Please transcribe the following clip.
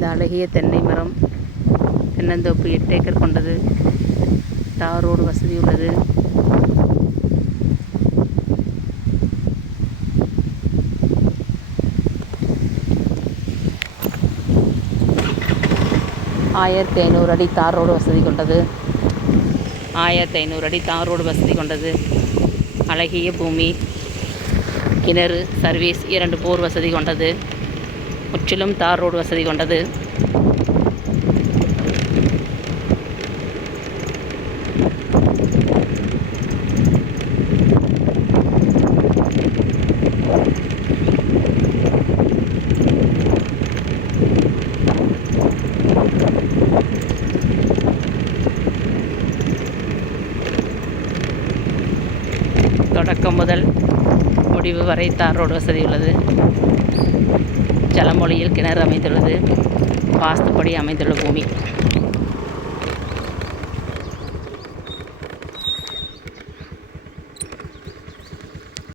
இந்த அழகிய தென்னை மரம் தென்னந்தோப்பு 8 ஏக்கர் கொண்டது. தார் ரோடு வசதி உள்ளது. ஆயிரத்தி 500 அடி தார் ரோடு வசதி கொண்டது. 1500 அடி தார் ரோடு வசதி கொண்டது. அழகிய பூமி, கிணறு, சர்வீஸ், 2 போர் வசதி கொண்டது. முற்றிலும் தார் ரோடு வசதி கொண்டது. தொடக்கம் முதல் முடிவு வரை தார் ரோடு வசதி உள்ளது. ஜலமொழியில் கிணறு அமைந்துள்ளது. வாஸ்துப்படி அமைந்துள்ள பூமி.